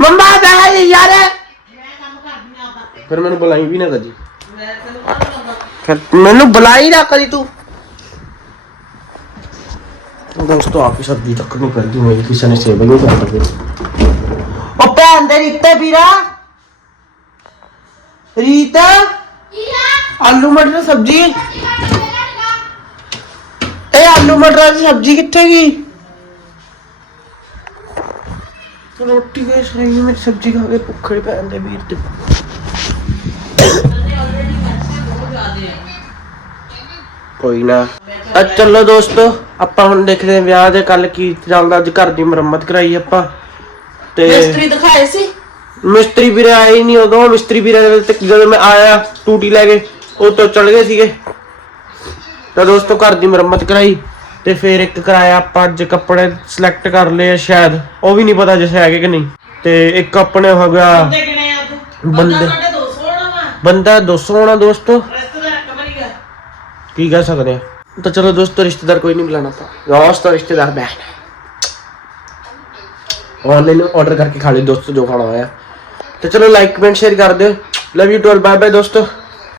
ਮੰਮਾ ਬੈ ਯਾਰ। ਮੈਂ ਕੰਮ ਕਰਦੀ ਆ ਆਪਾਂ। ਫਿਰ ਮੈਨੂੰ ਬੁਲਾਈ ਵੀ ਨਾ ਕਦੀ। ਮੈਂ ਤੈਨੂੰ ਕਾਹਦਾ ਕਰਨਾ ਫਿਰ ਮੈਨੂੰ ਬੁਲਾਈ ਨਾ ਕਦੀ ਤੂੰ। ਦੋਸਤੋ ਆਪ ਹੀ ਸਬਜ਼ੀ ਤੱਕ ਨਹੀਂ ਕਰਦੀ ਹੋਈ ਕਿਸੇ ਨੇ ਸੇਵ ਨਹੀਂ ਕਰ ਲੱਗੇ ਉਹ ਭੈਣ ਦੇ ਰੀਤੇ ਵੀਰਾ ਰੀਤ? ਆਲੂ ਮਟਰ ਸਬਜ਼ੀ? ਇਹ ਆਲੂ ਮਟਰ ਦੀ ਸਬਜ਼ੀ ਕਿੱਥੇ ਗਈ? ਰੋਟੀ ਗਏ ਸਹੀ ਮੇਰੀ ਸਬਜ਼ੀ ਖਾ ਕੇ ਭੁੱਖੇ ਪੈਣ ਦੇ ਵੀਰ ਤੇ। ਕੋਈ ਨਾ। ਆ ਚਲੋ ਦੋਸਤੋ ਆਪਾਂ ਹੁਣ ਦੇਖਦੇ ਹਾਂ ਵਿਆਹ ਦੇ ਕੱਲ ਕੀ ਚੱਲਦਾ ਅੱਜ ਘਰ ਦੀ ਮੁਰੰਮਤ ਕਰਾਈ ਆਪਾਂ। ਤੇ ਮਿਸਤਰੀ ਦਿਖਾਏ ਸੀ? ਮਿਸਤਰੀ ਵੀਰੇ ਆਏ ਹੀ ਨਹੀਂ ਉਦੋਂ। ਮਿਸਤਰੀ ਵੀਰੇ ਤੇ ਜਦੋਂ ਮੈਂ ਆਇਆ ਟੂਟੀ ਲੈ ਕੇ ਉਹ ਤੋਂ ਚਲ ਗਏ ਸੀਗੇ। ਤਾਂ ਦੋਸਤੋ ਘਰ ਦੀ ਮੁਰੰਮਤ ਕਰਾਈ ਤੇ ਫਿਰ ਇੱਕ ਕਰਾਇਆ ਆਪਾਂ ਅੱਜ ਕੱਪੜੇ ਸਿਲੈਕਟ ਕਰ ਲਏ ਆ ਸ਼ਾਇਦ। ਉਹ ਵੀ ਨਹੀਂ ਪਤਾ ਜੇ ਹੈਗੇ ਕਿ ਨਹੀਂ। ਤੇ ਇੱਕ ਆਪਣੇ ਹੋ ਗਿਆ ਬੰਦੇ ਤੂੰ ਬੰਦੇ ਸਾਡੇ 200 ਹੋਣਾ ਵਾ। ਬੰਦਾ 200 ਹੋਣਾ ਦੋਸਤੋ। ਕੀ ਕਹਿ ਸਕਦੇ ਆ? ਤਾਂ ਚਲੋ ਦੋਸਤੋ ਰਿਸ਼ਤੇਦਾਰ ਕੋਈ ਨਹੀਂ ਬੁਲਾਣਾ ਆਪਾਂ। ਦੋਸਤੋ ਰਿਸ਼ਤੇਦਾਰ ਬੈਠ। ਆਨਲਾਈਨ ਆਰਡਰ ਕਰਕੇ ਖਾ ਲਈ ਦੋਸਤੋ ਜੋ ਖਾਣਾ ਹੋਇਆ। ਤੇ ਚਲੋ ਲਾਈਕ ਕਮੈਂਟ ਸ਼ੇਅਰ ਕਰ ਦਿਓ। Love you to all bye bye ਦੋਸਤੋ।